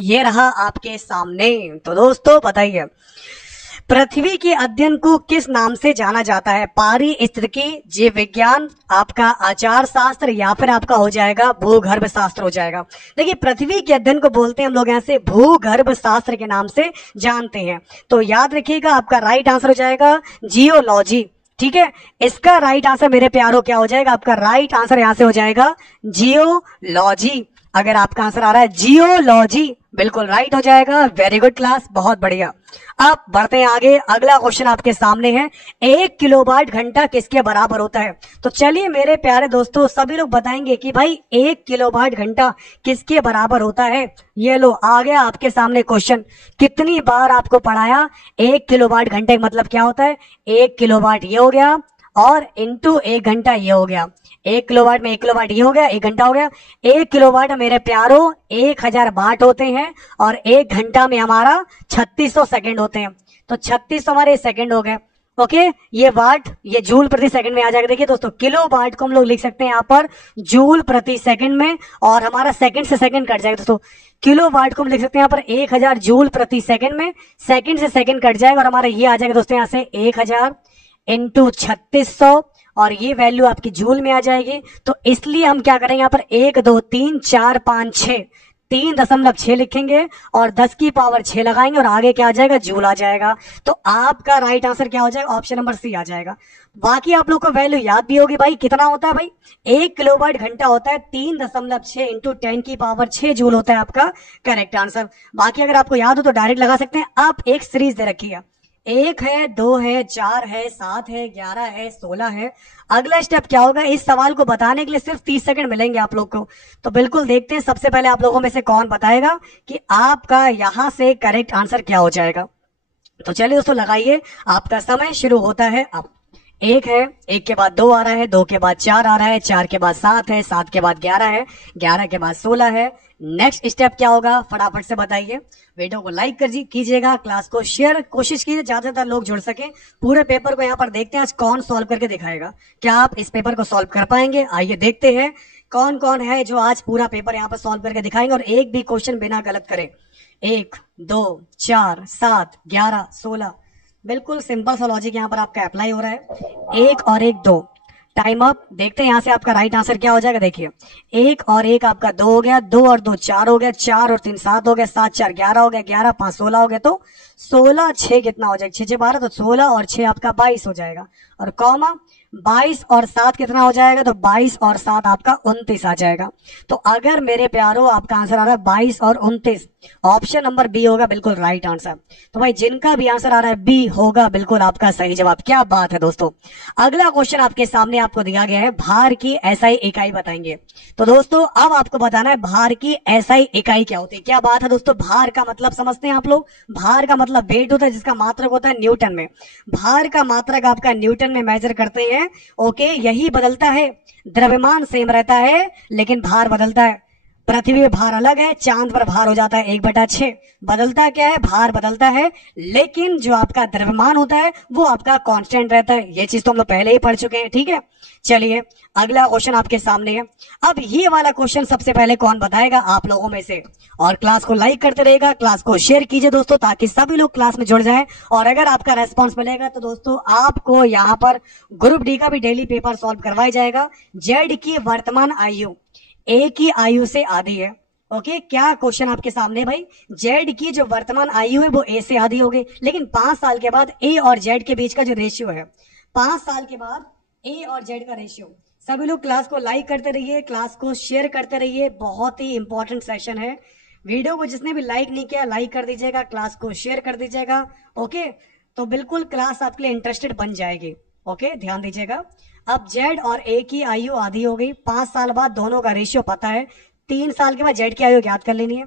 ये रहा आपके सामने। तो दोस्तों बताइए, पृथ्वी के अध्ययन को किस नाम से जाना जाता है? पारिस्थितिकी, जीव विज्ञान, आपका आचार शास्त्र, या फिर आपका हो जाएगा भूगर्भ शास्त्र हो जाएगा। देखिए, पृथ्वी के अध्ययन को बोलते हैं हम लोग यहाँ से भूगर्भ शास्त्र के नाम से जानते हैं। तो याद रखिएगा, आपका राइट आंसर हो जाएगा जियोलॉजी। ठीक है, इसका राइट आंसर मेरे प्यारो क्या हो जाएगा? आपका राइट आंसर यहां से हो जाएगा जियोलॉजी। अगर आपका आंसर आ रहा है जियोलॉजी, बिल्कुल राइट हो जाएगा। वेरी गुड क्लास, बहुत बढ़िया। अब बढ़ते हैं आगे। अगला क्वेश्चन आपके सामने है, 1 किलोवाट घंटा किसके बराबर होता है? तो चलिए मेरे प्यारे दोस्तों, सभी लोग बताएंगे कि भाई 1 किलोवाट घंटा किसके बराबर होता है। ये लो, आ गया आपके सामने क्वेश्चन। कितनी बार आपको पढ़ाया? 1 किलोवाट घंटे का मतलब क्या होता है? 1 किलोवाट ये हो गया, और इंटू 1 घंटा ये हो गया। 1 किलोवाट में 1 किलोवाट ये हो गया, 1 घंटा हो गया। 1 किलोवाट मेरे प्यारो 1000 वाट होते हैं, और 1 घंटा में हमारा 3600 सेकंड होते हैं। तो 3600 हमारे सेकंड हो गए। ओके, ये वाट ये जूल प्रति सेकंड में आ जाएगा। देखिए दोस्तों, किलो वाट को हम लोग लिख सकते हैं यहाँ पर जूल प्रति सेकंड में, और हमारा सेकंड से सेकंड कट जाएगा। दोस्तों, किलो वाट को हम लिख सकते हैं यहाँ पर 1000 जूल प्रति सेकंड में, सेकंड से सेकंड कट जाएगा, और हमारा ये आ जाएगा दोस्तों यहाँ से 1000 इंटू 3600, और ये वैल्यू आपकी जूल में आ जाएगी। तो इसलिए हम क्या करेंगे, यहाँ पर 1 2 3 4 5 6 3.6 लिखेंगे, और 10 की पावर 6 लगाएंगे, और आगे क्या आ जाएगा? जूल आ जाएगा। तो आपका राइट आंसर क्या हो जाएगा? ऑप्शन नंबर सी आ जाएगा। बाकी आप लोग को वैल्यू याद भी होगी भाई, कितना होता है भाई? 1 किलोवाट घंटा होता है 3.6 इंटू 10 की पावर 6 जूल होता है आपका करेक्ट आंसर। बाकी अगर आपको याद हो तो डायरेक्ट लगा सकते हैं। आप एक सीरीज दे रखी है, 1 है, 2 है, 4 है, 7 है, 11 है, 16 है। अगला स्टेप क्या होगा? इस सवाल को बताने के लिए सिर्फ 30 सेकंड मिलेंगे आप लोग को। तो बिल्कुल देखते हैं, सबसे पहले आप लोगों में से कौन बताएगा कि आपका यहां से करेक्ट आंसर क्या हो जाएगा। तो चलिए दोस्तों, लगाइए, आपका समय शुरू होता है अब। 1 है, 1 के बाद 2 आ रहा है, 2 के बाद 4 आ रहा है, 4 के बाद 7 है, 7 के बाद 11 है, 11 के बाद 16 है। नेक्स्ट स्टेप क्या होगा? फटाफट से बताइए। वीडियो को लाइक कर कीजिएगा, क्लास को शेयर कोशिश कीजिए ज्यादातर लोग जुड़ सके। पूरे पेपर को यहाँ पर देखते हैं आज कौन सॉल्व करके दिखाएगा। क्या आप इस पेपर को सॉल्व कर पाएंगे? आइए देखते हैं कौन कौन है जो आज पूरा पेपर यहाँ पर सॉल्व करके दिखाएंगे, और एक भी क्वेश्चन बिना गलत करे। 1 2 4 7 11 16, बिल्कुल सिंपल सा लॉजिक यहाँ पर आपका अप्लाई हो रहा है। 1 और 1 2, टाइम अप। देखते हैं यहाँ से आपका राइट आंसर क्या हो जाएगा। देखिए, 1 और 1 आपका 2 हो गया, 2 और 2 4 हो गया, 4 और 3 7 हो गया, 7 4 11 हो गया, 11 5 16 हो गया। तो 16 6 कितना हो जाएगा? 6 6 12, तो 16 और 6 आपका 22 हो जाएगा, और कॉमा 22 और 7 कितना हो जाएगा? तो 22 और 7 आपका 29 आ जाएगा। तो अगर मेरे प्यारो आपका आंसर आ रहा है 22 और 29, ऑप्शन नंबर बी होगा बिल्कुल राइट आंसर। तो भाई जिनका भी आंसर आ रहा है बी होगा बिल्कुल आपका सही जवाब। क्या बात है दोस्तों। अगला क्वेश्चन आपके सामने आपको दिया गया है, भार की एसआई इकाई बताएंगे। तो दोस्तों अब आपको बताना है भार की एसआई इकाई क्या होती है। क्या बात है दोस्तों, भार का मतलब समझते हैं आप लोग। भार का मतलब वेट होता है, जिसका मात्रक होता है न्यूटन में। भार का मात्रक आपका न्यूटन में मेजर करते हैं। ओके, यही बदलता है, द्रव्यमान सेम रहता है लेकिन भार बदलता है। पृथ्वी पे भार अलग है, चांद पर भार हो जाता है 1/6। बदलता क्या है? भार बदलता है, लेकिन जो आपका द्रव्यमान होता है वो आपका कांस्टेंट रहता है। ये चीज तो हम लोग पहले ही पढ़ चुके हैं। ठीक है, चलिए अगला क्वेश्चन आपके सामने है। अब ये वाला क्वेश्चन सबसे पहले कौन बताएगा आप लोगों में से? और क्लास को लाइक करते रहेगा, क्लास को शेयर कीजिए दोस्तों, ताकि सभी लोग क्लास में जुड़ जाएं। और अगर आपका रेस्पॉन्स मिलेगा तो दोस्तों आपको यहाँ पर ग्रुप डी का भी डेली पेपर सॉल्व करवाया जाएगा। जेड की वर्तमान आयु ए की आयु से आधी है। ओके, क्या क्वेश्चन आपके सामने भाई? जेड की जो वर्तमान आयु है वो ए से आधी हो गई, लेकिन 5 साल के बाद ए और जेड के बीच का जो रेशियो है, 5 साल के बाद ए और जेड का रेशियो। सभी लोग क्लास को लाइक करते रहिए, क्लास को शेयर करते रहिए, बहुत ही इंपॉर्टेंट सेशन है। वीडियो को जिसने भी लाइक नहीं किया लाइक कर दीजिएगा, क्लास को शेयर कर दीजिएगा। ओके, तो बिल्कुल क्लास आपके लिए इंटरेस्टेड बन जाएगी। ओके, ध्यान दीजिएगा। अब जेड और ए की आयु आधी हो गई, 5 साल बाद दोनों का रेशियो पता है, 3 साल के बाद जेड की आयु याद कर लेनी है।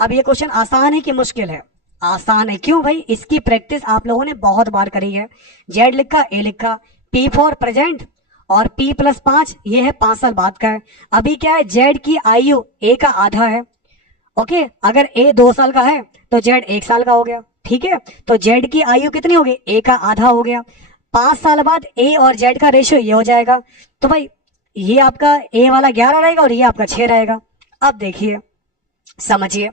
अब ये क्वेश्चन आसान है कि मुश्किल है? आसान है। क्यों भाई? इसकी प्रैक्टिस आप लोगों ने बहुत बार करी है। जेड लिखा, ए लिखा, पी फॉर प्रेजेंट, और p + 5 ये है 5 साल बाद का है। अभी क्या है? जेड की आयु ए का आधा है। ओके, अगर ए 2 साल का है तो जेड 1 साल का हो गया। ठीक है, तो जेड की आयु कितनी हो गई? ए का आधा हो गया। 5 साल बाद ए और जेड का रेशियो ये हो जाएगा। तो भाई ये आपका ए वाला 11 रहेगा और ये आपका 6 रहेगा। अब देखिए, समझिए,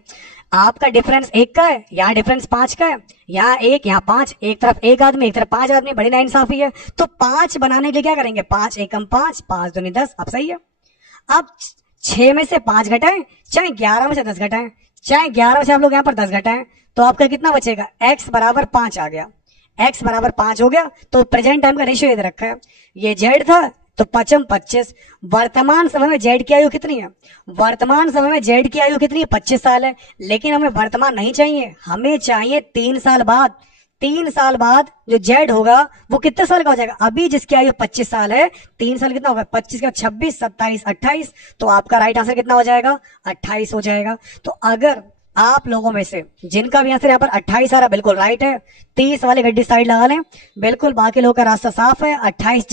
आपका डिफरेंस 1 का है, यहाँ डिफरेंस 5 का है, यहाँ 1 यहाँ 5, एक तरफ 1 आदमी एक तरफ 5 आदमी, बड़ी नाइंसाफी है। तो 5 बनाने के लिए क्या करेंगे, 5 एकम 5, 5 दूनी 10। अब सही है। अब 6 में से 5 घटाएं, चाहे 11 में से 10 घटाएं, चाहे 11 में से आप लोग यहाँ पर 10 घटाएं, तो आपका कितना बचेगा, x बराबर 5 आ गया। x बराबर 5 हो गया। तो प्रेजेंट टाइम का रेशियो इधर रखा है, ये z था तो 5 25। वर्तमान समय में z की आयु कितनी है, वर्तमान समय में z की आयु कितनी है, 25 साल है। लेकिन हमें वर्तमान नहीं चाहिए, हमें चाहिए 3 साल बाद। 3 साल बाद जो z होगा वो कितने साल का हो जाएगा, अभी जिसकी आयु 25 साल है, 3 साल कितना होगा, 25 का 26, 27, 28। तो आपका राइट आंसर कितना हो जाएगा, 28 हो जाएगा। तो अगर आप लोगों में से जिनका भी आंसर यहाँ पर 28 आ रहा बिल्कुल राइट है, 30 वाले गड्डी साइड लगा लें, बिल्कुल बाकी लोगों का रास्ता साफ है। 28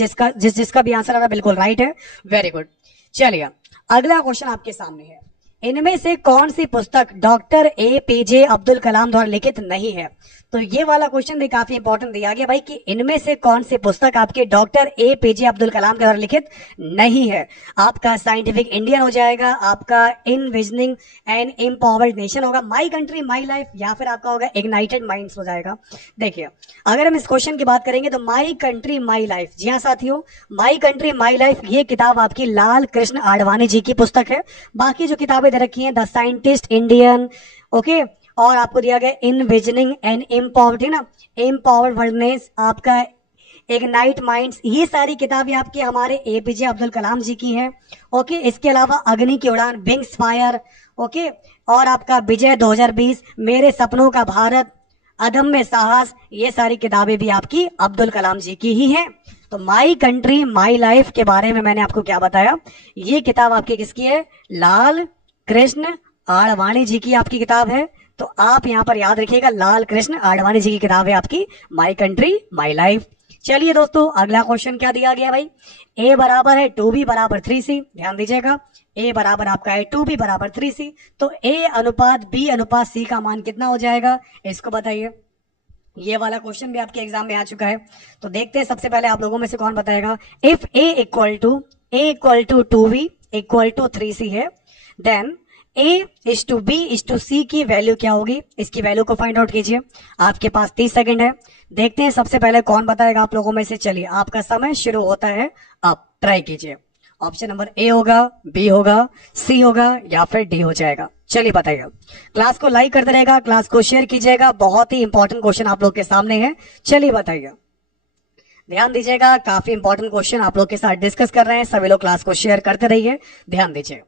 जिसका भी आंसर आ रहा बिल्कुल राइट है, वेरी गुड। चलिए अगला क्वेश्चन आपके सामने है, इनमें से कौन सी पुस्तक डॉक्टर APJ अब्दुल कलाम द्वारा लिखित नहीं है। तो ये वाला क्वेश्चन भी काफी इंपॉर्टेंट दिया गया भाई कि इनमें से कौन सी पुस्तक आपके डॉक्टर APJ अब्दुल कलाम के द्वारा लिखित नहीं है। आपका साइंटिफिक इंडियन हो जाएगा, आपका इनविजनिंग एंड एम्पावर्ड नेशन होगा, माई कंट्री माई लाइफ, या फिर आपका होगा इग्नाइटेड माइंड्स हो जाएगा। देखिए अगर हम इस क्वेश्चन की बात करेंगे तो माई कंट्री माई लाइफ, जी हाँ साथियों, माई कंट्री माई लाइफ ये किताब आपकी लाल कृष्ण आडवाणी जी की पुस्तक है। बाकी जो किताबें दे रखी हैं, द साइंटिस्ट इंडियन, ओके, और आपको दिया गया इनविजनिंग एंड एम्पावर्ड, है ना, एम्पावर्ड वर्ल्डनेस, आपका इग्नाइट माइंड्स, ये सारी किताबें आपके हमारे APJ अब्दुल कलाम जी की हैं। ओके, इसके अलावा अग्नि की उड़ान, विंग्स फायर, ओके, और आपका विजय 2020, मेरे सपनों का भारत, अदम्य साहस, ये सारी किताबें भी आपकी अब्दुल कलाम जी की ही हैं। तो माई कंट्री माई लाइफ के बारे में मैंने आपको क्या बताया, ये किताब आपकी किसकी है, लाल कृष्ण आडवाणी जी की आपकी किताब है। तो आप यहाँ पर याद रखिएगा, लाल कृष्ण आडवाणी जी की किताब है आपकी माई कंट्री माई लाइफ। चलिए दोस्तों अगला क्वेश्चन क्या दिया गया भाई, a बराबर है 2b बराबर 3c, ध्यान दीजिएगा, a बराबर आपका है 2b बराबर 3c, तो a अनुपात b अनुपात c का मान कितना हो जाएगा, इसको बताइए। ये वाला क्वेश्चन भी आपके एग्जाम में आ चुका है, तो देखते हैं सबसे पहले आप लोगों में से कौन बताएगा। If a equal to 2b equal to 3c है, देन a/b c की वैल्यू क्या होगी, इसकी वैल्यू को फाइंड आउट कीजिए। आपके पास 30 सेकंड है, देखते हैं सबसे पहले कौन बताएगा आप लोगों में से। चलिए आपका समय शुरू होता है, आप ट्राई कीजिए। ऑप्शन नंबर ए होगा, बी होगा, सी होगा या फिर डी हो जाएगा। चलिए बताइएगा। क्लास को लाइक करते रहेगा, क्लास को शेयर कीजिएगा, बहुत ही इंपॉर्टेंट क्वेश्चन आप लोग के सामने है। चलिए बताइएगा, ध्यान दीजिएगा, काफी इंपॉर्टेंट क्वेश्चन आप लोग के साथ डिस्कस कर रहे हैं। सभी लोग क्लास को शेयर करते रहिए, ध्यान दीजिए।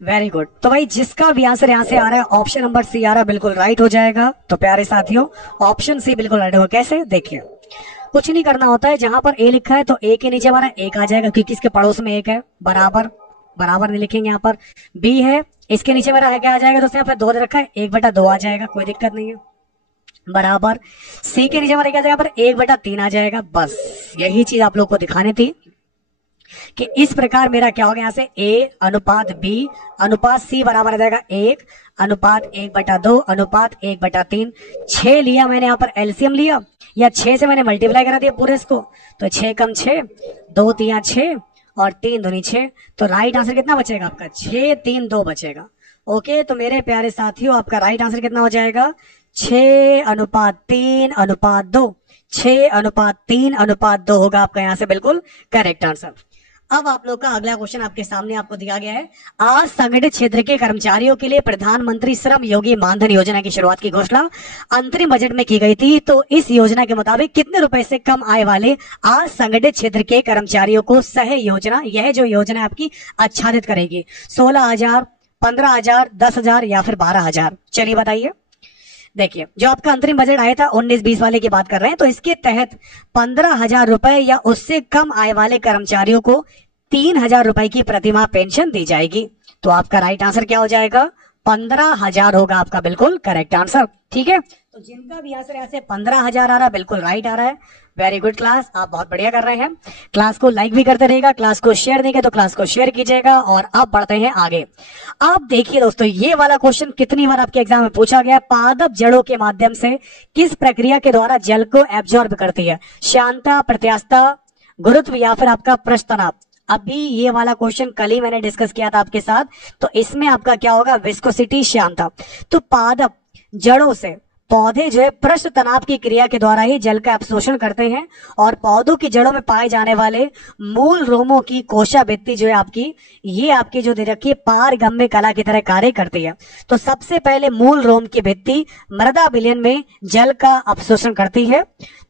Very good. तो भाई जिसका भी आंसर यहाँ से आ रहा है ऑप्शन नंबर सी आ रहा है, बिल्कुल राइट हो जाएगा। तो प्यारे साथियों ऑप्शन सी बिल्कुल राइट होगा। कैसे, देखिए कुछ नहीं करना होता है, जहां पर ए लिखा है तो ए के नीचे हमारा 1 आ जाएगा, क्योंकि इसके पड़ोस में 1 है, बराबर बराबर नहीं लिखेंगे। यहाँ पर बी है, इसके नीचे मेरा है क्या आ जाएगा दोस्तों, यहाँ पर 2 दे रखा है, 1/2 आ जाएगा, कोई दिक्कत नहीं है, बराबर। सी के नीचे हमारा क्या आ जाएगा, 1/3 आ जाएगा। बस यही चीज आप लोग को दिखानी थी कि इस प्रकार मेरा क्या होगा, यहाँ से a अनुपात b अनुपात c बराबर आ जाएगा 1 अनुपात 1/2 अनुपात 1/3। 6 लिया मैंने, यहाँ पर एलसीएम लिया या 6 से मैंने मल्टीप्लाई करा दिया पूरे इसको, तो 6 कम 6, 2 3 6 और 3 दूनी 6। तो राइट आंसर कितना बचेगा आपका, 6 3 2 बचेगा। ओके, तो मेरे प्यारे साथियों आपका राइट आंसर कितना हो जाएगा, 6 अनुपात 3 अनुपात 2, 6 अनुपात 3 अनुपात 2 होगा आपका यहाँ से बिल्कुल करेक्ट आंसर। अब आप लोग का अगला क्वेश्चन आपके सामने आपको दिया गया है, आज संगठित क्षेत्र के कर्मचारियों के लिए प्रधानमंत्री श्रम योगी मानधन योजना की शुरुआत की घोषणा अंतरिम बजट में की गई थी। तो इस योजना के मुताबिक कितने रुपए से कम आय वाले आज संगठित क्षेत्र के कर्मचारियों को सह योजना, यह जो योजना आपकी आच्छादित करेगी, 16,000, 15,000, 10,000 या फिर 12,000। चलिए बताइए। देखिए जो आपका अंतरिम बजट आया था 19-20 वाले की बात कर रहे हैं, तो इसके तहत 15,000 रुपए या उससे कम आय वाले कर्मचारियों को 3,000 रुपए की प्रतिमाह पेंशन दी जाएगी। तो आपका राइट आंसर क्या हो जाएगा, 15,000 होगा आपका बिल्कुल करेक्ट आंसर। ठीक है, तो जिनका भी आंसर यहाँ से 15,000 आ रहा है बिल्कुल राइट आ रहा है। वेरी गुड क्लास, आप बहुत बढ़िया कर रहे हैं। क्लास को लाइक भी करते रहिएगा, क्लास को शेयर देंगे तो क्लास को शेयर कीजिएगा। और अब बढ़ते हैं आगे। आप देखिए दोस्तों, ये वाला क्वेश्चन कितनी बार आपके एग्जाम में पूछा गया। पादप जड़ों के माध्यम से किस प्रक्रिया के द्वारा जल को एब्जॉर्ब करती है? श्यानता, प्रत्यास्थता, गुरुत्व या फिर आपका पृष्ठ तनाव। अभी ये वाला क्वेश्चन कल ही मैंने डिस्कस किया था आपके साथ। तो इसमें आपका क्या होगा? विस्कोसिटी, श्यानता। तो पादप जड़ों से पौधे जो है पृष्ठ तनाव की क्रिया के द्वारा ही जल का अवशोषण करते हैं। और पौधों की जड़ों में पाए जाने वाले मूल रोमों की कोशाभित्ति जो है आपकी, ये आपकी जो दे रखी है पारगम्य कला की तरह कार्य करती है। तो सबसे पहले मूल रोम की भित्ति मृदा विलयन में जल का अवशोषण करती है।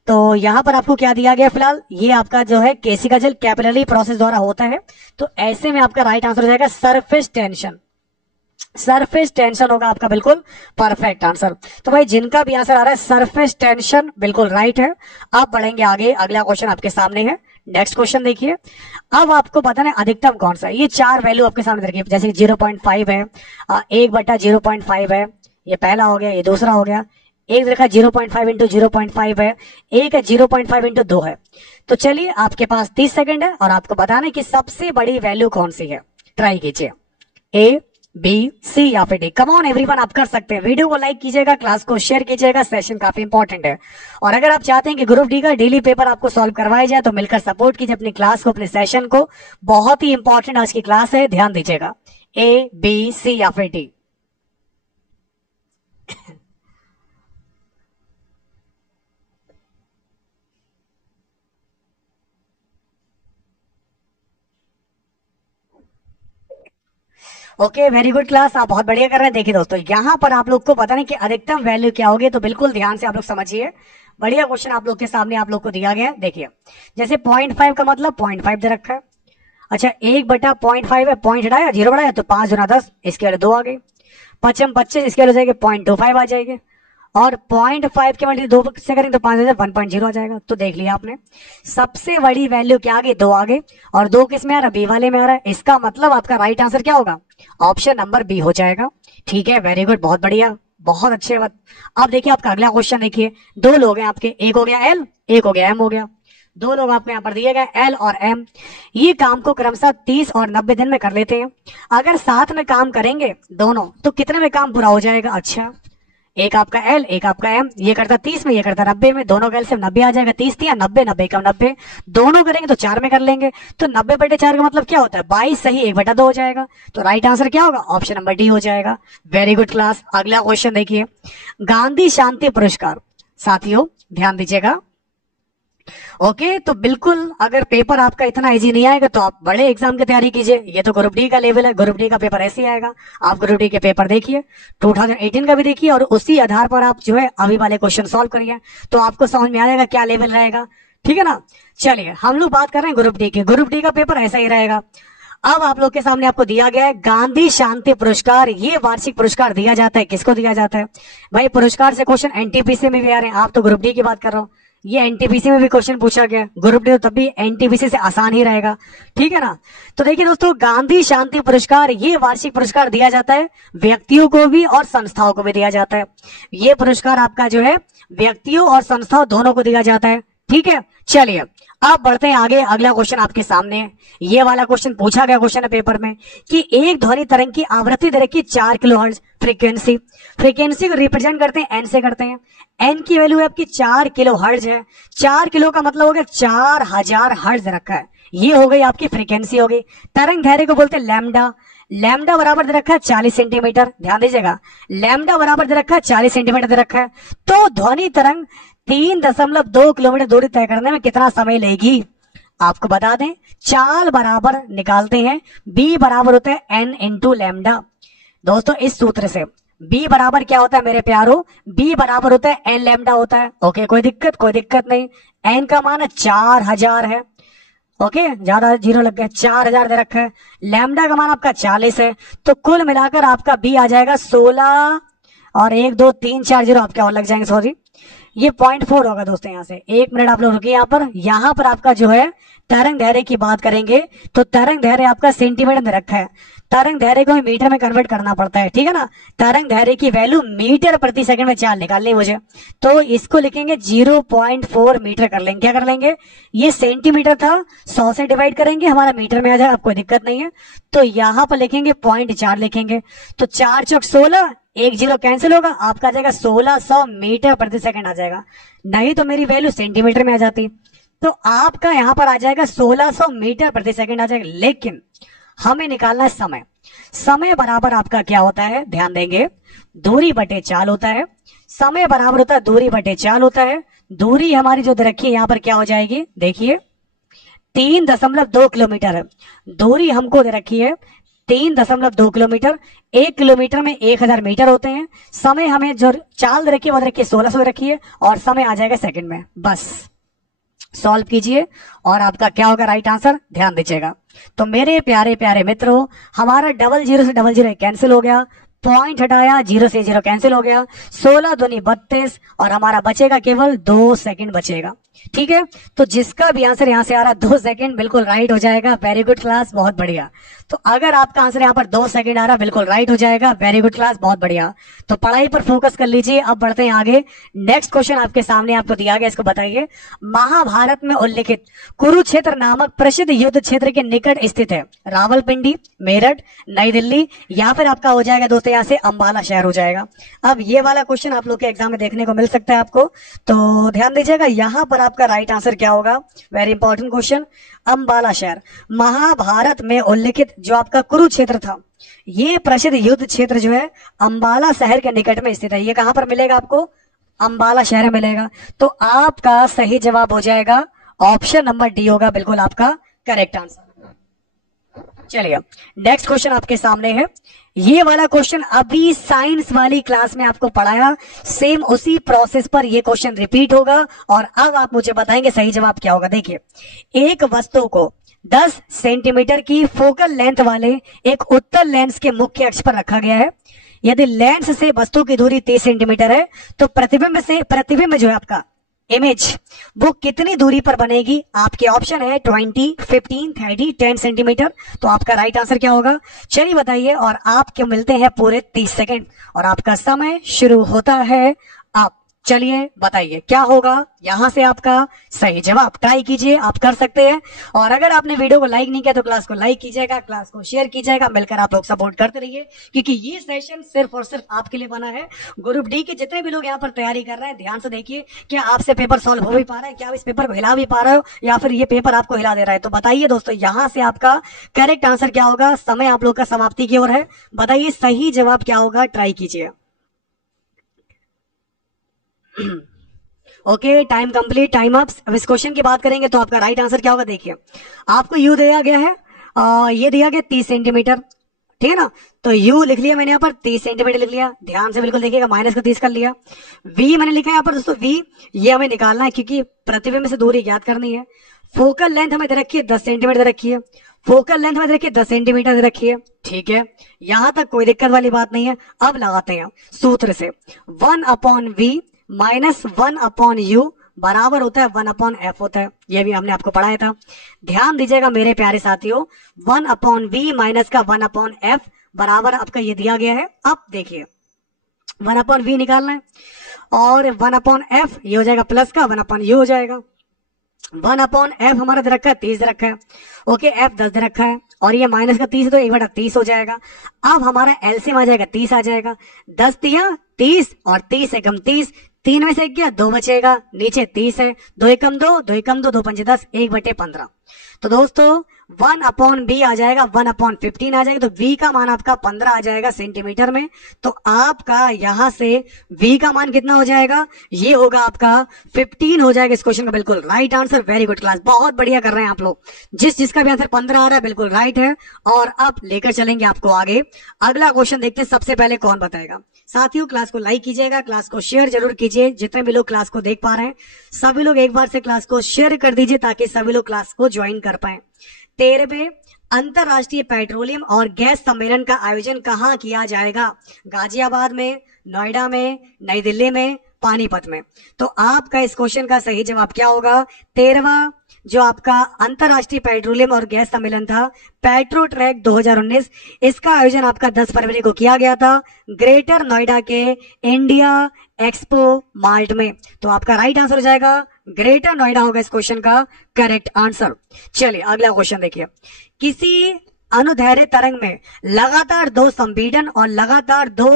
तो यहाँ पर आपको क्या दिया गया फिलहाल, ये आपका जो है केशिका जल कैपिलरी प्रोसेस द्वारा होता है। तो ऐसे में आपका राइट आंसर हो जाएगा सरफेस टेंशन। सरफेस टेंशन होगा आपका बिल्कुल परफेक्ट आंसर। तो भाई जिनका भी आंसर आ रहा है सरफेस टेंशन बिल्कुल राइट है। आप बढ़ेंगे आगे, अगला क्वेश्चन आपके सामने है। नेक्स्ट क्वेश्चन देखिए। अब आपको बताना है अधिकतम कौन सा है। ये चार वैल्यू आपके सामने रखिए, जैसे 0.5 है, 1/0.5 है, ये पहला हो गया, ये दूसरा हो गया। एक देखा 0.5 इंटू 0.5 है, एक है 0.5 इंटू 2 है। तो चलिए आपके पास 30 सेकंड है और आपको बताना है कि सबसे बड़ी वैल्यू कौन सी है। ट्राई कीजिए, ए, बी, सी या फिर डी। कम ऑन एवरीवन, आप कर सकते हैं। वीडियो को लाइक कीजिएगा, क्लास को शेयर कीजिएगा, सेशन काफी इंपॉर्टेंट है। और अगर आप चाहते हैं कि ग्रुप डी का डेली पेपर आपको सॉल्व करवाया जाए तो मिलकर सपोर्ट कीजिए अपनी क्लास को, अपने सेशन को। बहुत ही इंपॉर्टेंट आज की क्लास है, ध्यान दीजिएगा। ए, बी, सी या फिर D. Okay, very good class, आप बहुत बढ़िया कर रहे हैं। देखिए दोस्तों, यहाँ पर आप लोग को पता नहीं कि अधिकतम वैल्यू क्या होगी, तो बिल्कुल ध्यान से आप लोग समझिए। बढ़िया क्वेश्चन आप लोग के सामने आप लोग को दिया गया है। देखिए जैसे 0.5 का मतलब 0.5 दे रखा है। अच्छा, 1/0.5 है, पॉइंट हटाया, 0 बढ़ाया तो 5 गुना 10, इसके वाले 2 आ गए। 5 25, इसके वाले हो जाएंगे 0.25 आ जाएंगे। और 0.5 के मल्टीप्लाई 2 से करेंगे तो 5 1.0 आ जाएगा। तो देख लिया आपने, सबसे बड़ी वैल्यू क्या आ गई? 2 आ गई। और 2 किस में आ रहा है? बी वाले में आ रहा है। इसका मतलब आपका राइट आंसर क्या होगा? ऑप्शन नंबर बी हो जाएगा। ठीक है, वेरी गुड, बहुत बढ़िया, बहुत अच्छे बात। अब देखिए आपका अगला क्वेश्चन देखिए। 2 लोग हैं आपके, एक हो गया एल, एक हो गया एम हो गया। 2 लोग आपको यहाँ पर दिए गए एल और एम। ये काम को क्रमशः 30 और 90 दिन में कर लेते हैं। अगर साथ में काम करेंगे दोनों तो कितने में काम पूरा हो जाएगा? अच्छा, एक आपका एल, एक आपका एम, ये करता 30 में, ये करता 90 में, दोनों का एलसीएम 90 आ जाएगा। 30 दिया 90, 90 का 90, दोनों करेंगे तो 4 में कर लेंगे। तो 90/4 का मतलब क्या होता है? 22 सही 1/2 हो जाएगा। तो राइट आंसर क्या होगा? ऑप्शन नंबर डी हो जाएगा। वेरी गुड क्लास, अगला क्वेश्चन देखिए। गांधी शांति पुरस्कार, साथियों ध्यान दीजिएगा। ओके, तो बिल्कुल अगर पेपर आपका इतना इजी नहीं आएगा तो आप बड़े एग्जाम की तैयारी कीजिए। ये तो ग्रुप डी का लेवल है, ग्रुप डी का पेपर ऐसे ही आएगा। आप ग्रुप डी के पेपर देखिए, 2018 का भी देखिए, और उसी आधार पर आप जो है अभी वाले क्वेश्चन सॉल्व करिए, तो आपको समझ में आ जाएगा क्या लेवल रहेगा। ठीक है ना। चलिए हम लोग बात कर रहे हैं ग्रुप डी के। ग्रुप डी का पेपर ऐसा ही रहेगा। अब आप लोग के सामने आपको दिया गया है गांधी शांति पुरस्कार। ये वार्षिक पुरस्कार दिया जाता है, किसको दिया जाता है भाई? पुरस्कार से क्वेश्चन एनटीपीसी में भी आ रहे हैं। आप तो ग्रुप डी की बात कर रहा हूँ, ये एनटीपीसी में भी क्वेश्चन पूछा गया। ग्रुप डी तो तभी एनटीपीसी से आसान ही रहेगा। ठीक है ना। तो देखिए दोस्तों, गांधी शांति पुरस्कार ये वार्षिक पुरस्कार दिया जाता है, व्यक्तियों को भी और संस्थाओं को भी दिया जाता है। ये पुरस्कार आपका जो है व्यक्तियों और संस्थाओं दोनों को दिया जाता है। ठीक है, चलिए अब बढ़ते हैं आगे। अगला क्वेश्चन आपके सामने है। ये वाला क्वेश्चन पूछा गया क्वेश्चन है पेपर में कि एक ध्वनि तरंग की आवृत्ति दे रखी 4 किलोहर्ट्ज फ्रीक्वेंसी। फ्रीक्वेंसी को रिप्रेजेंट करते हैं एन से करते हैं। एन की वैल्यू है आपकी 4 किलोहर्ट्ज है। 4 किलो का मतलब हो गया 4000 हर्ट्ज रखा है। ये हो गई आपकी फ्रीक्वेंसी हो गई। तरंग धैर्य को बोलते हैं लैम्डा। लैम्डा बराबर दे रखा है 40 सेंटीमीटर। ध्यान दीजिएगा, लैम्डा बराबर दे रखा है 40 सेंटीमीटर दे रखा है। तो ध्वनि तरंग 3.2 किलोमीटर दूरी तय करने में कितना समय लेगी? आपको बता दें, चाल बराबर निकालते हैं, बी बराबर होता है एन इंटू लैम्डा। दोस्तों इस सूत्र से बी बराबर क्या होता है मेरे प्यारों? बी बराबर होता है एन लैम्डा होता है। ओके, कोई दिक्कत नहीं। एन का मान 4000 है। ओके, ज्यादा जीरो लग गया, 4000 दे रखा है। लैम्डा का मान आपका 40 है। तो कुल मिलाकर आपका बी आ जाएगा 16 और 1 2 3 4 जीरो आपके और लग जाएंगे, सॉरी ये 0.4 होगा दोस्तों। यहाँ से 1 मिनट आप लोग रुकिए। यहाँ पर आपका जो है तरंग दैर्घ्य की बात करेंगे तो तरंग दैर्घ्य आपका सेंटीमीटर में रखा है, तरंग दैर्घ्य को मीटर में कन्वर्ट करना पड़ता है, ठीक है ना। तरंग दैर्घ्य की वैल्यू मीटर प्रति सेकंड में 4 निकालनी है मुझे, तो इसको लिखेंगे 0.4 मीटर कर लेंगे। क्या कर लेंगे, ये सेंटीमीटर था, 100 से डिवाइड करेंगे हमारा मीटर में आ जाएगा, कोई दिक्कत नहीं है। तो यहाँ पर लिखेंगे 0.4 लिखेंगे, तो 4 चौक 16, 1 0 कैंसिल होगा, आपका आ जाएगा 1600 मीटर प्रति सेकंड आ जाएगा। नहीं तो मेरी वैल्यू सेंटीमीटर में आ जाती, तो आपका यहां पर आ जाएगा 1600 मीटर प्रति सेकंड आ जाएगा। लेकिन हमें निकालना है समय। समय बराबर आपका क्या होता है, ध्यान देंगे, दूरी बटे चाल होता है। समय बराबर होता है दूरी बटे चाल होता है। दूरी हमारी जो रखी है यहाँ पर क्या हो जाएगी, देखिए 3.2 किलोमीटर है दूरी हमको दे रखी है, 3.2 किलोमीटर। 1 किलोमीटर में 1000 मीटर होते हैं। समय हमें जो चाल रखी है वो रखी है 1600 रखी है, और समय आ जाएगा सेकंड में। बस सॉल्व कीजिए और आपका क्या होगा राइट आंसर, ध्यान दीजिएगा। तो मेरे प्यारे प्यारे मित्रों, हमारा 00 से 00 कैंसिल हो गया, पॉइंट हटाया, 0 से 0 कैंसिल हो गया, 16 दूनी 32, और हमारा बचेगा केवल 2 सेकंड बचेगा। ठीक है, तो जिसका भी आंसर यहाँ से आ रहा है 2 सेकंड, बिल्कुल राइट हो जाएगा। वेरी गुड क्लास, बहुत बढ़िया। तो अगर आपका आंसर यहाँ पर 2 सेकंड आ रहा है, बिल्कुल राइट हो जाएगा। वेरी गुड क्लास, बहुत बढ़िया। तो पढ़ाई पर फोकस कर लीजिए। अब बढ़ते हैं आगे। नेक्स्ट क्वेश्चन आपके सामने आपको दिया गया, इसको बताइए। महाभारत में उल्लिखित कुरुक्षेत्र नामक प्रसिद्ध युद्ध क्षेत्र के निकट स्थित है रावलपिंडी, मेरठ, नई दिल्ली, या फिर आपका हो जाएगा दोस्तों यहाँ से अंबाला शहर हो जाएगा। अब ये वाला क्वेश्चन आप लोग के एग्जाम में देखने को मिल सकता है आपको, तो ध्यान दीजिएगा। यहाँ पर आपका राइट आंसर क्या होगा, वेरी इंपॉर्टेंट क्वेश्चन, अंबाला शहर। महाभारत में उल्लिखित जो आपका कुरुक्षेत्र था, ये प्रसिद्ध युद्ध क्षेत्र जो है अंबाला शहर के निकट में स्थित है। ये कहां पर मिलेगा आपको, अंबाला शहर में मिलेगा। तो आपका सही जवाब हो जाएगा ऑप्शन नंबर डी होगा, बिल्कुल आपका करेक्ट आंसर। चलिए नेक्स्ट क्वेश्चन आपके सामने है। ये वाला क्वेश्चन अभी साइंस वाली क्लास में आपको पढ़ाया, सेम उसी प्रोसेस पर ये क्वेश्चन रिपीट होगा, और अब आप मुझे बताएंगे सही जवाब क्या होगा। देखिए, एक वस्तु को 10 सेंटीमीटर की फोकल लेंथ वाले एक उत्तल लेंस के मुख्य अक्ष पर रखा गया है। यदि लेंस से वस्तु की दूरी 30 सेंटीमीटर है, तो प्रतिबिंब जो है आपका इमेज, वो कितनी दूरी पर बनेगी। आपके ऑप्शन है 20, 15, 30, 10 सेंटीमीटर। तो आपका राइट आंसर क्या होगा, चलिए बताइए। और आपके मिलते हैं पूरे 30 सेकंड, और आपका समय शुरू होता है। आप चलिए बताइए क्या होगा यहां से आपका सही जवाब। ट्राई कीजिए, आप कर सकते हैं। और अगर आपने वीडियो को लाइक नहीं किया तो क्लास को लाइक कीजिएगा, क्लास को शेयर कीजिएगा, मिलकर आप लोग सपोर्ट करते रहिए, क्योंकि ये सेशन सिर्फ और सिर्फ आपके लिए बना है। ग्रुप डी के जितने भी लोग यहाँ पर तैयारी कर रहे हैं, ध्यान से देखिए, क्या आपसे पेपर सॉल्व हो भी पा रहा है, क्या आप इस पेपर को हिला भी पा रहे हो, या फिर ये पेपर आपको हिला दे रहा है। तो बताइए दोस्तों, यहाँ से आपका करेक्ट आंसर क्या होगा। समय आप लोग का समाप्ति की ओर है, बताइए सही जवाब क्या होगा, ट्राई कीजिए। Okay, time complete, time up. अब इस क्वेश्चन की बात करेंगे तो आपका राइट आंसर क्या होगा। देखिए, आपको यू दिया गया है, ये दिया गया 30 सेंटीमीटर, ठीक है ना। तो यू लिख लिया मैंने यहाँ पर, 30 सेंटीमीटर लिख लिया। ध्यान से बिल्कुल देखिएगा, माइनस का 30 कर लिया। वी मैंने लिखा है यहाँ पर दोस्तों, वी ये हमें निकालना है, क्योंकि प्रतिबिंब से दूरी ज्ञात करनी है। फोकल लेंथ हमें दे रखी है 10 सेंटीमीटर रखी है, फोकल लेंथ में देखिए 10 सेंटीमीटर रखी है, ठीक है। यहां तक कोई दिक्कत वाली बात नहीं है। अब लगाते हैं सूत्र से, 1/v माइनस 1/u बराबर होता है 1/f होता है। ये भी हमने आपको पढ़ाया था, ध्यान दीजिएगा मेरे प्यारे साथियों। 1/v माइनस का 1/f बराबर आपका ये दिया गया है। अब देखिए 1/v निकालना है, और 1/f ये हो जाएगा प्लस का 1/u हो जाएगा। 1/f हमारा दे रखा है 30 दे रखा है, ओके, f 10 दे रखा है, और ये माइनस का 30 तो 1/30 हो जाएगा। अब हमारा एलसीएम आ जाएगा 30 आ जाएगा। 10 तिया 30 और 30 एकम 30, 3 में से गया 2 बचेगा, नीचे 30 है, 2 एकम 2, 2 एकम 2, 2 पंचे 10, 1/15। तो दोस्तों 1/b आ जाएगा 1/15 आ जाएगा। तो v का मान आपका 15 आ जाएगा सेंटीमीटर में। तो आपका यहां से v का मान कितना हो जाएगा, ये होगा आपका 15 हो जाएगा। इस क्वेश्चन का बिल्कुल right answer. Very good class, बहुत बढ़िया कर रहे हैं आप लोग। जिसका भी आंसर 15 आ रहा है बिल्कुल राइट है। और अब लेकर चलेंगे आपको आगे। अगला क्वेश्चन देखते हैं, सबसे पहले कौन बताएगा। साथियों क्लास को लाइक कीजिएगा, क्लास को शेयर जरूर कीजिए। जितने भी लोग क्लास को देख पा रहे हैं सभी लोग एक बार से क्लास को शेयर कर दीजिए, ताकि सभी लोग क्लास को ज्वाइन कर पाए। 13वें अंतरराष्ट्रीय पेट्रोलियम और गैस सम्मेलन का आयोजन कहां किया जाएगा। गाजियाबाद में, नोएडा में, नई दिल्ली में, पानीपत में। तो आपका इस क्वेश्चन का सही जवाब क्या होगा? 13वां जो आपका अंतरराष्ट्रीय पेट्रोलियम और गैस सम्मेलन था, पेट्रो ट्रैक 2019, इसका आयोजन आपका 10 फरवरी को किया गया था ग्रेटर नोएडा के इंडिया एक्सपो मार्ट में। तो आपका राइट आंसर हो जाएगा ग्रेटर नोएडा होगा इस क्वेश्चन का करेक्ट आंसर। चलिए अगला क्वेश्चन देखिए। किसी अनुदैर्घ्य तरंग में लगातार 2 संपीड़न और लगातार 2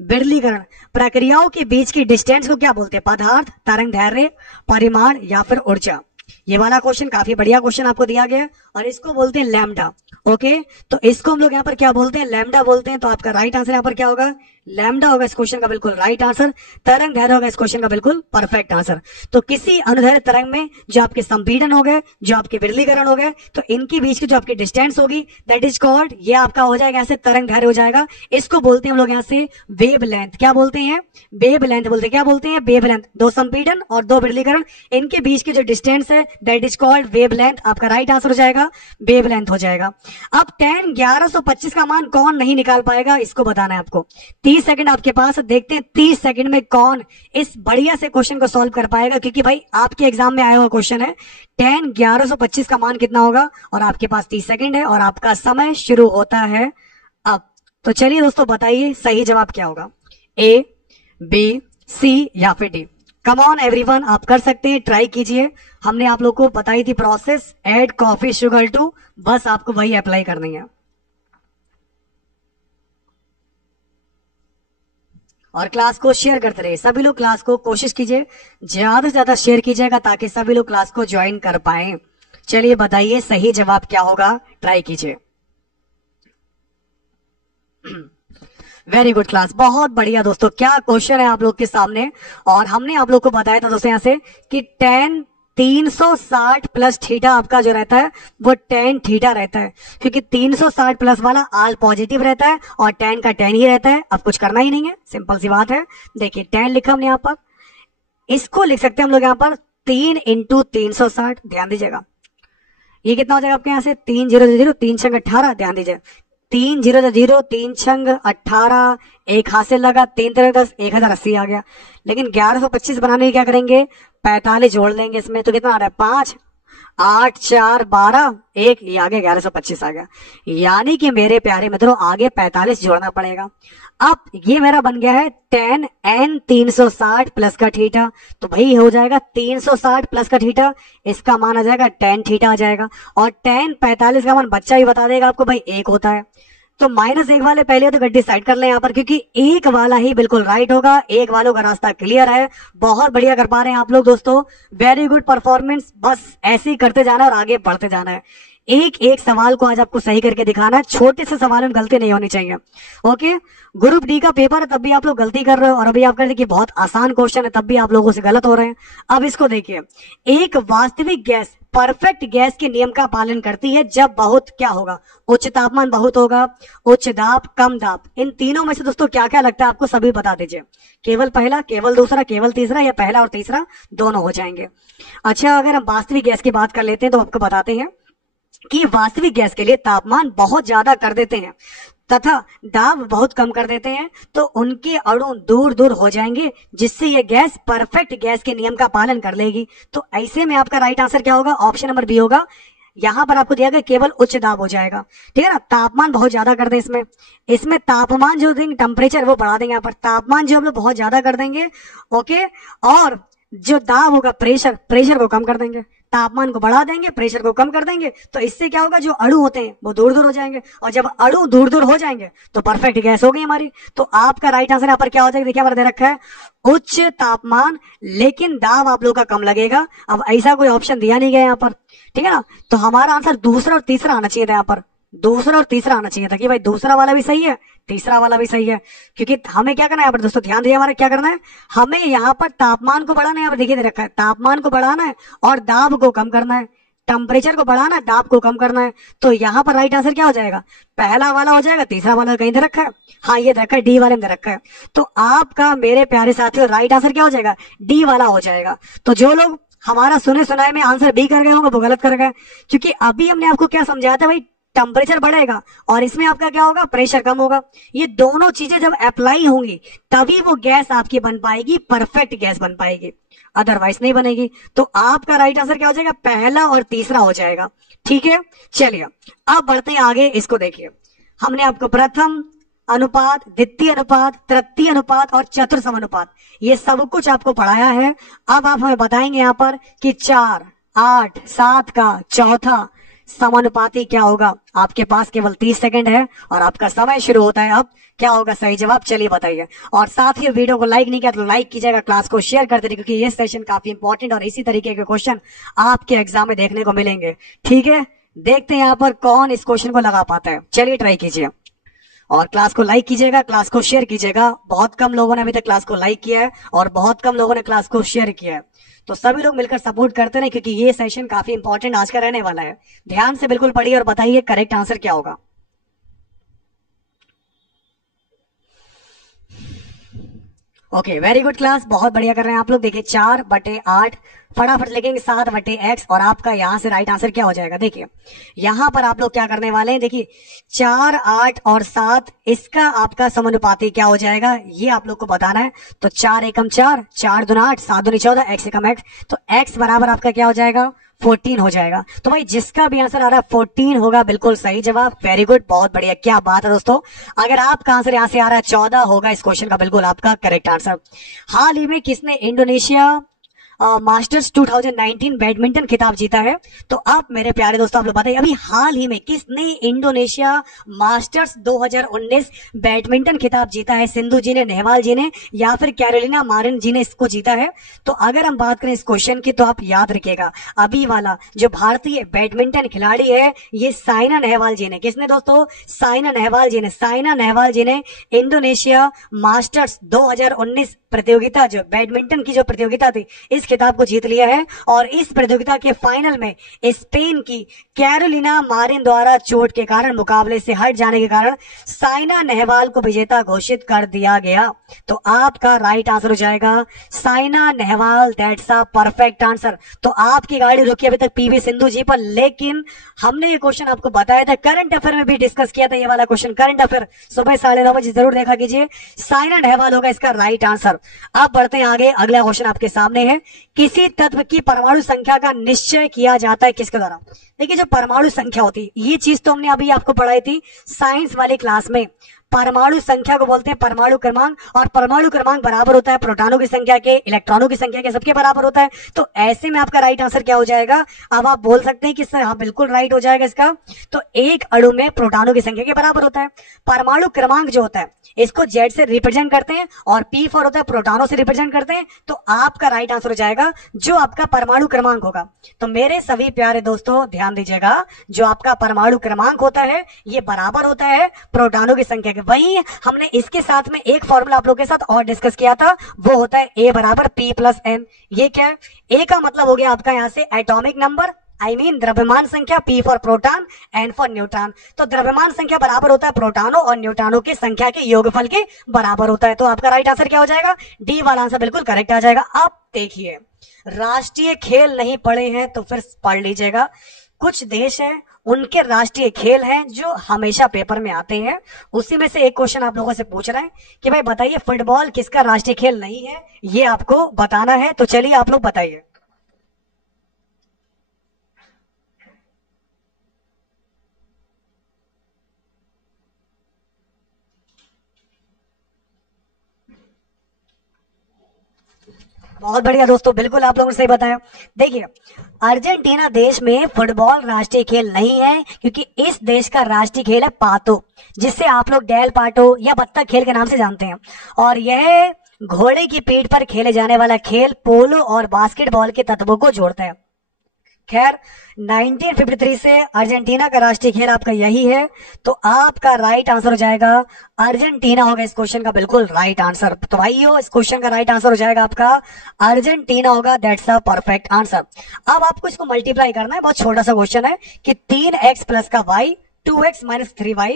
विरलीकरण प्रक्रियाओं के बीच की डिस्टेंस को क्या बोलते हैं? पदार्थ, तरंग दैर्घ्य, परिमाण या फिर ऊर्जा। ये वाला क्वेश्चन काफी बढ़िया क्वेश्चन आपको दिया गया और इसको बोलते हैं लैम्डा। ओके, तो इसको हम लोग यहाँ पर क्या बोलते हैं? लैम्डा बोलते हैं। तो आपका राइट आंसर यहाँ पर क्या होगा? लैम्डा होगा इस क्वेश्चन का बिल्कुल राइट आंसर। तरंग दैर्घ्य होगा इस क्वेश्चन का बिल्कुल परफेक्ट आंसर। तो किसी अनुदैर्घ्य तरंग में जो आपके संपीड़न हो गए, जो आपके विरलीकरण हो गए, तो इनके बीच की जो आपकी डिस्टेंस होगी दैट इज कॉल्ड, ये आपका हो जाएगा ऐसे तरंग दैर्घ्य हो जाएगा। इसको बोलते हैं हम लोग यहाँ से वेव लेंथ। क्या बोलते हैं? वेव लेंथ बोलते हैं। क्या बोलते हैं? Wave length. 2 संपीड़न और 2 विरलीकरण, इनके बीच की जो डिस्टेंस है that is called wave length. आपका राइट आंसर हो जाएगा वेव लेंथ हो जाएगा। अब tan 1125 का मान कौन नहीं निकाल पाएगा, इसको बताना है आपको। 30 सेकंड आपके पास, देखते हैं 30 सेकंड में कौन इस बढ़िया से क्वेश्चन को सॉल्व कर पाएगा, क्योंकि भाई आपके एग्जाम में आया हुआ क्वेश्चन है। tan 1125 का मान कितना होगा और आपके पास 30 सेकंड है और आपका समय शुरू होता है अब। तो चलिए दोस्तों बताइए सही जवाब क्या होगा? A, B, C या फिर D? कम ऑन एवरीवन, आप कर सकते हैं, ट्राई कीजिए। हमने आप लोग को बताई थी process, add coffee sugar too, बस आपको वही अप्लाई करनी है। और क्लास को शेयर करते रहिए, सभी लोग क्लास को कोशिश कीजिए ज्यादा से ज्यादा शेयर कीजिएगा ताकि सभी लोग क्लास को ज्वाइन कर पाए। चलिए बताइए सही जवाब क्या होगा, ट्राई कीजिए। वेरी गुड क्लास, बहुत बढ़िया दोस्तों। क्या क्वेश्चन है आप लोग के सामने, और हमने आप लोग को बताया था दोस्तों यहाँ से कि tan 360 प्लस थीटा आपका जो रहता है वो tan थीटा रहता है, क्योंकि 360 प्लस वाला आल पॉजिटिव रहता है और tan का tan ही रहता है। अब कुछ करना ही नहीं है, सिंपल सी बात है। देखिए tan लिखा हमने यहाँ पर, इसको लिख सकते हैं हम लोग यहाँ पर 3 × 360। ध्यान दीजिएगा ये कितना हो जाएगा आपके यहाँ से 3 0 0 3 6 18। ध्यान दीजिए 3 0 0 3 6 18, एक हाथ से लगा 3 3 10, 1080 आ गया। लेकिन 1125 बनाने की क्या करेंगे? 45 जोड़ लेंगे इसमें, तो कितना आ रहा है? 5 8 4 12 1, ये आगे 1125 आ गया। यानी कि मेरे प्यारे मित्रों आगे 45 जोड़ना पड़ेगा। अब ये मेरा बन गया है tan n 360 प्लस का थीटा, तो भाई हो जाएगा 360 प्लस का थीटा, इसका मान आ जाएगा tan थीटा आ जाएगा। और tan 45 का मान बच्चा ही बता देगा आपको भाई 1 होता है। तो -1 वाले पहले तो गड्डी साइड कर ले यहाँ पर, क्योंकि 1 वाला ही बिल्कुल राइट होगा। 1 वालों का रास्ता क्लियर है, बहुत बढ़िया कर पा रहे हैं आप लोग दोस्तों, वेरी गुड परफॉर्मेंस। बस ऐसे ही करते जाना और आगे बढ़ते जाना है। एक एक सवाल को आज आपको सही करके दिखाना है, छोटे से सवाल में गलती नहीं होनी चाहिए। ओके, ग्रुप डी का पेपर है तब भी आप लोग गलती कर रहे हो, और अभी आप कहते हैं कि बहुत आसान क्वेश्चन है तब भी आप लोगों से गलत हो रहे हैं। अब इसको देखिए, एक वास्तविक गैस परफेक्ट गैस के नियम का पालन करती है जब बहुत क्या होगा? उच्च तापमान बहुत होगा, उच्च दाब, कम दाब। इन तीनों में से दोस्तों क्या क्या लगता है आपको, सभी बता दीजिए। केवल पहला, केवल दूसरा, केवल तीसरा, या पहला और तीसरा दोनों हो जाएंगे। अच्छा, अगर हम वास्तविक गैस की बात कर लेते हैं तो आपको बताते हैं कि वास्तविक गैस के लिए तापमान बहुत ज्यादा कर देते हैं तथा दाब बहुत कम कर देते हैं, तो उनके अणु दूर दूर हो जाएंगे, जिससे ये गैस परफेक्ट गैस के नियम का पालन कर लेगी। तो ऐसे में आपका राइट आंसर क्या होगा? ऑप्शन नंबर बी होगा। यहाँ पर आपको दिया गया केवल उच्च दाब हो जाएगा, ठीक है ना। तापमान बहुत ज्यादा कर दें इसमें तापमान जो देंगे, टेम्परेचर वो बढ़ा देंगे। यहाँ पर तापमान जो हम लोग बहुत ज्यादा कर देंगे, ओके, और जो दाब होगा प्रेशर को कम कर देंगे। तापमान को बढ़ा देंगे, प्रेशर को कम कर देंगे, तो इससे क्या होगा? जो अणु होते हैं वो दूर दूर हो जाएंगे, और जब अणु दूर दूर हो जाएंगे तो परफेक्ट गैस हो गई हमारी। तो आपका राइट आंसर यहाँ पर क्या हो जाएगा? देखिए हमारा दे रखा है उच्च तापमान, लेकिन दाब आप लोग का कम लगेगा। अब ऐसा कोई ऑप्शन दिया नहीं गया यहाँ पर, ठीक है ना। तो हमारा आंसर दूसरा और तीसरा आना चाहिए था, यहाँ पर दूसरा और तीसरा आना चाहिए था कि भाई दूसरा वाला भी सही है, तीसरा वाला भी सही है। क्योंकि हमें क्या करना है यहाँ पर दोस्तों, ध्यान दिए, हमारा क्या करना है? हमें यहाँ पर तापमान को बढ़ाना है। यहाँ पर देखिए दे रखा है तापमान को बढ़ाना है और दाब को कम करना है। टेम्परेचर को बढ़ाना है, दाब को कम करना है। तो यहाँ पर राइट आंसर क्या हो जाएगा? पहला वाला हो जाएगा, तीसरा वाला कहीं दे रखा है, हाँ ये दे रखा है, डी वाले में दे रखा है। तो आपका मेरे प्यारे साथियों राइट आंसर क्या हो जाएगा? डी वाला हो जाएगा। तो जो लोग हमारा सुने सुनाए में आंसर बी कर गए होंगे वो गलत कर गए, क्योंकि अभी हमने आपको क्या समझाया था भाई, टेम्परेचर बढ़ेगा और इसमें आपका क्या होगा, प्रेशर कम होगा। ये दोनों चीजें जब अप्लाई होंगी तभी वो गैस आपकी बन पाएगी, परफेक्ट गैस बन पाएगी, अदरवाइज नहीं बनेगी। तो आपका राइट आंसर क्या हो जाएगा, पहला और तीसरा हो जाएगा। ठीक है, चलिए अब बढ़ते हैं आगे। इसको देखिए, हमने आपको प्रथम अनुपात, द्वितीय अनुपात, तृतीय अनुपात और चतुर्थ समानुपात ये सब कुछ आपको पढ़ाया है। अब आप हमें बताएंगे यहाँ पर कि 4, 8, 7 का चौथा समानुपाती क्या होगा। आपके पास केवल 30 सेकंड है और आपका समय शुरू होता है। अब क्या होगा सही जवाब, चलिए बताइए। और साथ ही वीडियो को लाइक नहीं किया तो लाइक कीजिएगा, क्लास को शेयर कर दीजिए, क्योंकि ये सेशन काफी इंपॉर्टेंट और इसी तरीके के क्वेश्चन आपके एग्जाम में देखने को मिलेंगे। ठीक है, देखते हैं यहाँ पर कौन इस क्वेश्चन को लगा पाता है। चलिए ट्राई कीजिए और क्लास को लाइक कीजिएगा, क्लास को शेयर कीजिएगा। बहुत कम लोगों ने अभी तक क्लास को लाइक किया है और बहुत कम लोगों ने क्लास को शेयर किया है, तो सभी लोग मिलकर सपोर्ट करते हैं, क्योंकि ये सेशन काफी इंपॉर्टेंट आज का रहने वाला है। ध्यान से बिल्कुल पढ़िए और बताइए करेक्ट आंसर क्या होगा। ओके, वेरी गुड क्लास, बहुत बढ़िया कर रहे हैं आप लोग। देखिए 4/8 फटाफट लिखेंगे 7/x और आपका यहां से राइट आंसर क्या हो जाएगा। देखिए यहां पर आप लोग क्या करने वाले हैं, देखिए 4, 8 और 7 इसका आपका समानुपाती क्या हो जाएगा ये आप लोग को बताना है। तो 4 एकम 4, 4 दूना 8, 7 दूनी 14, x एकम x, तो x बराबर आपका क्या हो जाएगा, 14 हो जाएगा। तो भाई जिसका भी आंसर आ रहा है 14 होगा, बिल्कुल सही जवाब, वेरी गुड, बहुत बढ़िया, क्या बात है दोस्तों। अगर आपका आंसर यहां से आ रहा है 14 होगा इस क्वेश्चन का बिल्कुल आपका करेक्ट आंसर। हाल ही में किसने इंडोनेशिया मास्टर्स 2019 बैडमिंटन खिताब जीता है। तो आप मेरे प्यारे दोस्तों आप लोग बताइए अभी हाल ही में किसने इंडोनेशिया मास्टर्स 2019 बैडमिंटन खिताब जीता है। सिंधु जी ने, नेहवाल जी ने, या फिर कैरोलिना मारिन जी ने इसको जीता है। तो अगर हम बात करें इस क्वेश्चन की तो आप याद रखिएगा अभी वाला जो भारतीय बैडमिंटन खिलाड़ी है ये साइना नेहवाल जी ने, किसने दोस्तों, साइना नेहवाल जी ने। साइना नेहवाल जी ने इंडोनेशिया मास्टर्स 2019 प्रतियोगिता, जो बैडमिंटन की जो प्रतियोगिता थी, इस खिताब को जीत लिया है। और इस प्रतियोगिता के फाइनल में स्पेन की कैरोलिना मारिन द्वारा चोट के कारण, मुकाबले से हट जाने के कारण साइना नेहवाल को विजेता घोषित कर दिया गया। तो आपका राइट आंसर हो जाएगा Saina Nehwal, that's a perfect answer. तो आपकी गाड़ी रुकी अभी तक पीवी सिंधु जी पर, लेकिन हमने ये क्वेश्चन आपको बताया था, करंट अफेयर में भी डिस्कस किया था ये वाला क्वेश्चन, करंट अफेयर सुबह 9:30 बजे जरूर देखा कीजिए। साइना नेहवाल होगा इसका राइट आंसर। अब बढ़ते हैं आगे, अगला क्वेश्चन आपके सामने है, किसी तत्व की परमाणु संख्या का निश्चय किया जाता है किसके द्वारा। देखिए जो परमाणु संख्या होती है, ये चीज तो हमने अभी आपको पढ़ाई थी साइंस वाली क्लास में। परमाणु संख्या को बोलते हैं परमाणु क्रमांक, और परमाणु क्रमांक बराबर होता है प्रोटॉनों की संख्या के, इलेक्ट्रॉनों की संख्या के, सबके बराबर होता है। तो ऐसे में आपका राइट आंसर क्या हो जाएगा। अब आप बोल सकते हैं कि सर हाँ बिल्कुल राइट हो जाएगा इसका। तो एक अणु में प्रोटॉनों की संख्या के बराबर होता है। परमाणु क्रमांक जो होता है इसको Z से रिप्रेजेंट करते हैं और P4 होता है प्रोटॉनों से रिप्रेजेंट करते हैं। तो आपका राइट आंसर हो जाएगा जो आपका परमाणु क्रमांक होगा। तो मेरे सभी प्यारे दोस्तों ध्यान दीजिएगा, जो आपका परमाणु क्रमांक होता है ये बराबर होता है प्रोटॉनों की संख्या के। वही हमने इसके साथ में एक फॉर्मूला आप लोगों के साथ और डिस्कस किया था, वो होता है A बराबर P+N। ये क्या है, A का मतलब हो गया आपका यहां से एटॉमिक नंबर, आई मीन द्रव्यमान संख्या, P for proton, N for neutron. तो द्रव्यमान संख्या बराबर होता है प्रोटॉनों और न्यूट्रॉनों की संख्या के योगफल के बराबर होता है। तो आपका राइट आंसर क्या हो जाएगा, डी वाला आंसर बिल्कुल करेक्ट आ जाएगा। अब देखिए राष्ट्रीय खेल नहीं पढ़े हैं तो फिर पढ़ लीजिएगा। कुछ देश हैं उनके राष्ट्रीय खेल हैं जो हमेशा पेपर में आते हैं, उसी में से एक क्वेश्चन आप लोगों से पूछ रहे हैं कि भाई बताइए फुटबॉल किसका राष्ट्रीय खेल नहीं है, ये आपको बताना है। तो चलिए आप लोग बताइए। बहुत बढ़िया दोस्तों, बिल्कुल आप लोगों ने सही बताया। देखिए अर्जेंटीना देश में फुटबॉल राष्ट्रीय खेल नहीं है, क्योंकि इस देश का राष्ट्रीय खेल है पातो, जिससे आप लोग डेल पाटो या बत्तख खेल के नाम से जानते हैं। और यह घोड़े की पीठ पर खेले जाने वाला खेल पोलो और बास्केटबॉल के तत्वों को जोड़ता है। खैर 1953 से अर्जेंटीना का राष्ट्रीय खेल आपका यही है। तो आपका राइट आंसर हो जाएगा अर्जेंटीना होगा इस क्वेश्चन का बिल्कुल राइट आंसर। तो भाइयों इस क्वेश्चन का राइट आंसर हो जाएगा आपका अर्जेंटीना होगा, दैट्स अ परफेक्ट आंसर। अब आपको इसको मल्टीप्लाई करना है, बहुत छोटा सा क्वेश्चन है कि 3x प्लस का y 2x minus 3y,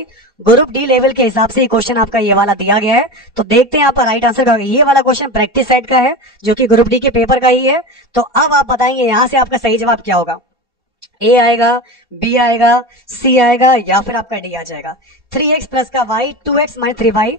group D level के हिसाब से क्वेश्चन आपका ये वाला दिया गया है। तो देखते हैं आपका राइट आंसर क्या होगा। ये वाला क्वेश्चन प्रैक्टिस सेट का है जो कि ग्रुप डी के पेपर का ही है। तो अब आप बताएंगे यहां से आपका सही जवाब क्या होगा। ए आएगा, बी आएगा, सी आएगा, या फिर आपका डी आ जाएगा। 3x प्लस का y, 2x माइनस 3y,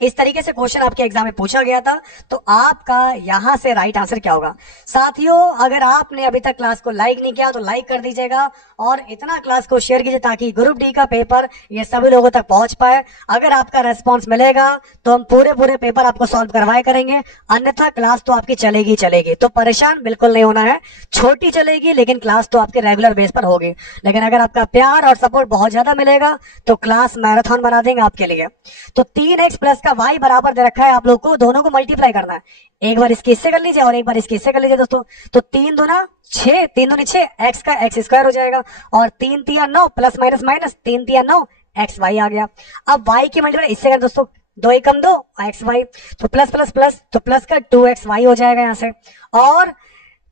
इस तरीके से क्वेश्चन आपके एग्जाम में पूछा गया था। तो आपका यहां से राइट आंसर क्या होगा? साथियों, अगर आपने अभी तक क्लास को लाइक नहीं किया तो लाइक कर दीजिएगा और इतना क्लास को शेयर कीजिए ताकि ग्रुप डी का पेपर ये सभी लोगों तक पहुंच पाए। अगर आपका रेस्पॉन्स मिलेगा तो हम पूरे पेपर आपको सॉल्व करवाए करेंगे, अन्यथा क्लास तो आपकी चलेगी चलेगी। तो परेशान बिल्कुल नहीं होना है, छोटी चलेगी लेकिन क्लास तो आपके रेगुलर बेस पर होगी। लेकिन अगर आपका प्यार और सपोर्ट बहुत ज्यादा मिलेगा तो क्लास मैराथन बना देंगे आपके लिए। तो 3x प्लस का y बराबर दे रखा है, आप लोग को दोनों को मल्टीप्लाई करना है। एक बार इसके इससे कर लीजिए और एक बार इसके इससे कर लीजिए दोस्तों। तो 3 दूना 6, 3 दूनी 6, x का x स्क्वायर हो जाएगा, और 3 तिया 9, प्लस माइनस माइनस 3 तिया 9, एक्स वाई आ गया। अब y की मल्टीप्लाई इससे कर दोस्तों, 2 एकम 2, एक्स वाई, तो प्लस प्लस प्लस, तो प्लस का 2x वाई हो जाएगा यहाँ से, और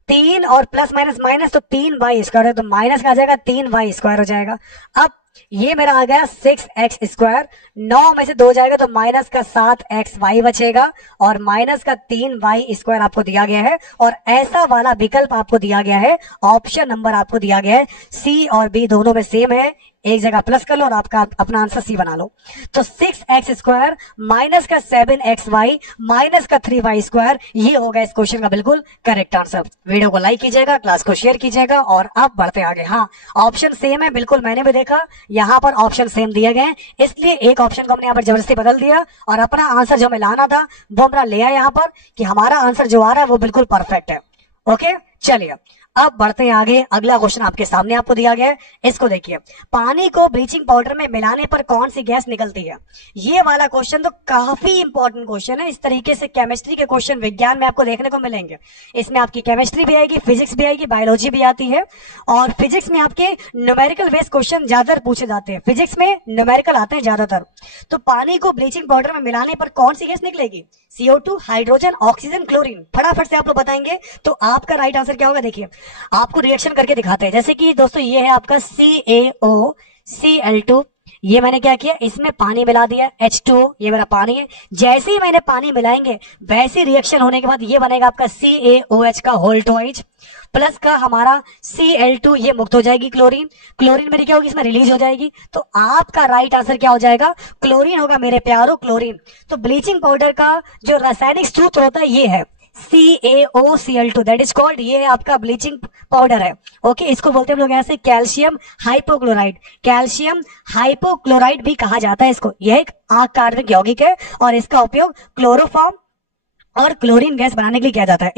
3 और प्लस माइनस माइनस तो 3y स्क्वायर है, तो माइनस का आ जाएगा 3y स्क्वायर हो जाएगा। अब ये मेरा आ गया 6x स्क्वायर, 9 में से 2 जाएगा तो माइनस का 7xy बचेगा, और माइनस का 3y स्क्वायर आपको दिया गया है। और ऐसा वाला विकल्प आपको दिया गया है, ऑप्शन नंबर आपको दिया गया है, सी और बी दोनों में सेम है, एक जगह प्लस कर लो और आपका अपना आंसर सी बना लो। तो 6x स्क्वायर माइनस का 7xy माइनस का 3y स्क्वायर, ये होगा इस क्वेश्चन का बिल्कुल करेक्ट आंसर। वीडियो को लाइक कीजिएगा, क्लास को शेयर कीजिएगा, और अब बढ़ते आगे। हाँ, ऑप्शन सेम है बिल्कुल, मैंने भी देखा यहाँ पर ऑप्शन सेम दिए गए, इसलिए एक ऑप्शन को हमने यहाँ पर जबरदस्ती बदल दिया और अपना आंसर जो हमें लाना था वो हमारा ले आया यहाँ पर, कि हमारा आंसर जो आ रहा है वो बिल्कुल परफेक्ट है। ओके, चलिए अब बढ़ते हैं आगे। अगला क्वेश्चन आपके सामने आपको दिया गया है, इसको देखिए। पानी को ब्लीचिंग पाउडर में मिलाने पर कौन सी गैस निकलती है? ये वाला क्वेश्चन तो काफी इंपॉर्टेंट क्वेश्चन है। इस तरीके से केमिस्ट्री के क्वेश्चन विज्ञान में आपको देखने को मिलेंगे। इसमें आपकी केमिस्ट्री भी आएगी, फिजिक्स भी आएगी, बायोलॉजी भी आती है, और फिजिक्स में आपके न्यूमेरिकल बेस्ड क्वेश्चन ज्यादातर पूछे जाते हैं। फिजिक्स में न्यूमेरिकल आते हैं ज्यादातर। तो पानी को ब्लीचिंग पाउडर में मिलाने पर कौन सी गैस निकलेगी? CO2, hydrogen, oxygen, chlorine. फटाफट से आप लोग बताएंगे तो आपका राइट आंसर क्या होगा? देखिए, आपको रिएक्शन करके दिखाते हैं। जैसे कि दोस्तों ये है आपका CaOCl2, ये मैंने क्या किया, इसमें पानी मिला दिया, H2O, ये मेरा पानी है। जैसे ही मैंने पानी मिलाएंगे वैसे रिएक्शन होने के बाद ये बनेगा आपका CaOH का होल टॉइज, प्लस का हमारा Cl2, ये मुक्त हो जाएगी क्लोरीन। क्लोरीन मेरी क्या होगी, इसमें रिलीज हो जाएगी। तो आपका राइट आंसर क्या हो जाएगा? क्लोरीन होगा मेरे प्यारो, क्लोरीन। तो ब्लीचिंग पाउडर का जो रासायनिक सूत्र होता है ये है CaOCl2, दैट इज कॉल्ड, ये है आपका ब्लीचिंग पाउडर है। ओके, इसको बोलते हैं हम लोग ऐसे कैल्शियम हाइपोक्लोराइड। कैल्शियम हाइपोक्लोराइड भी कहा जाता है इसको। यह एक अकार्बनिक यौगिक है और इसका उपयोग क्लोरोफॉर्म और क्लोरीन गैस बनाने के लिए किया जाता है।